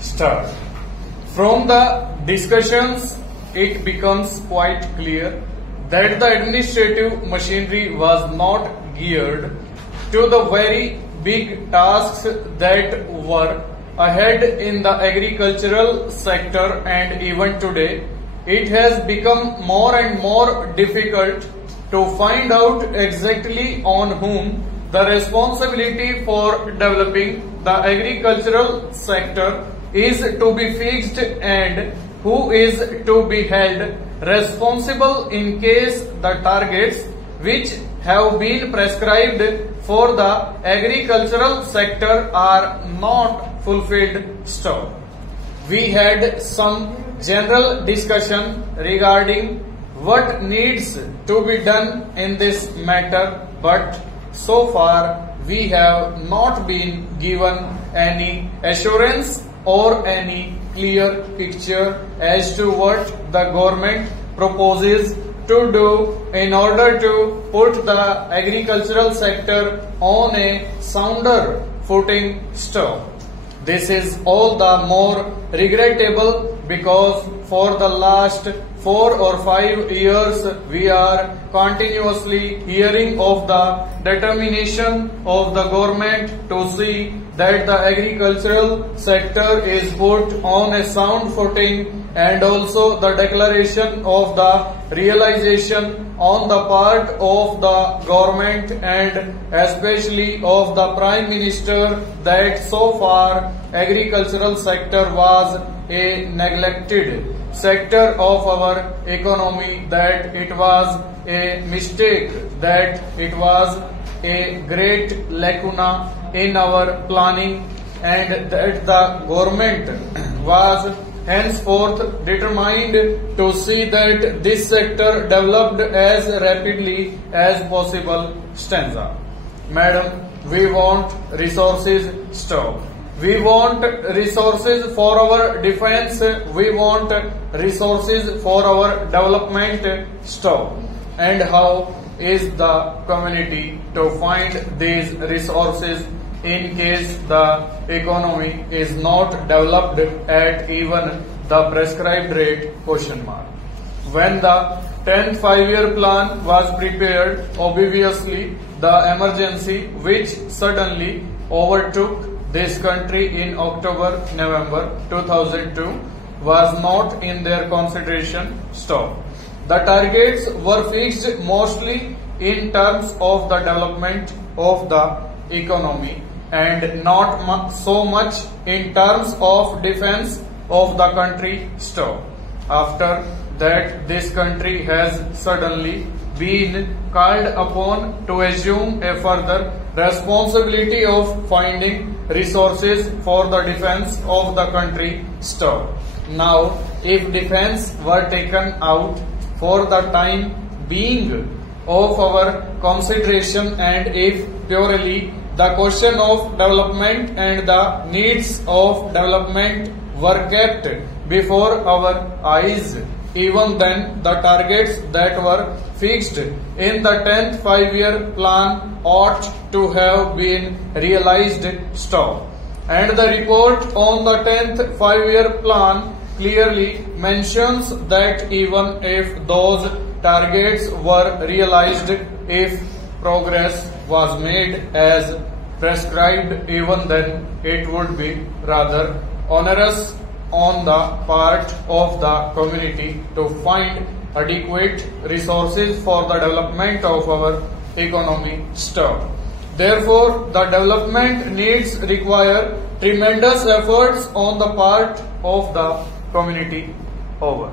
Start. From the discussions, it becomes quite clear that the administrative machinery was not geared to the very big tasks that were ahead in the agricultural sector, and even today it has become more and more difficult to find out exactly on whom the responsibility for developing the agricultural sector is to be fixed and who is to be held responsible in case the targets which have been prescribed for the agricultural sector are not fulfilled. Stop. We had some general discussion regarding what needs to be done in this matter, but so far we have not been given any assurance or any clear picture as to what the government proposes to do in order to put the agricultural sector on a sounder footing. Stop. This is all the more regrettable because for the last 4 or 5 years we are continuously hearing of the determination of the government to see that the agricultural sector is put on a sound footing, and also the declaration of the realization on the part of the government and especially of the Prime Minister that so far agricultural sector was a neglected sector of our economy, that it was a mistake, that it was a great lacuna in our planning, and that the government was henceforth determined to see that this sector developed as rapidly as possible. Stanza. Madam, we want resources. Stop. We want resources for our defense. We want resources for our development. Stop. And how is the community to find these resources in case the economy is not developed at even the prescribed rate? Question mark. When the 10th 5-year plan was prepared, obviously the emergency which suddenly overtook this country in October-November 2002 was not in their consideration. Stop. The targets were fixed mostly in terms of the development of the economy and not so much in terms of defense of the country. Stop. After that, this country has suddenly been called upon to assume a further responsibility of finding resources for the defense of the country. Stop. Now, if defense were taken out for the time being of our consideration, and if purely the question of development and the needs of development were kept before our eyes, even then the targets that were fixed in the 10th 5-year plan ought to have been realized. Stop. And the report on the 10th 5-year plan clearly mentions that even if those targets were realized, if progress was made as prescribed, even then it would be rather onerous on the part of the community to find adequate resources for the development of our economy. Stop. Therefore, the development needs require tremendous efforts on the part of the community. Over.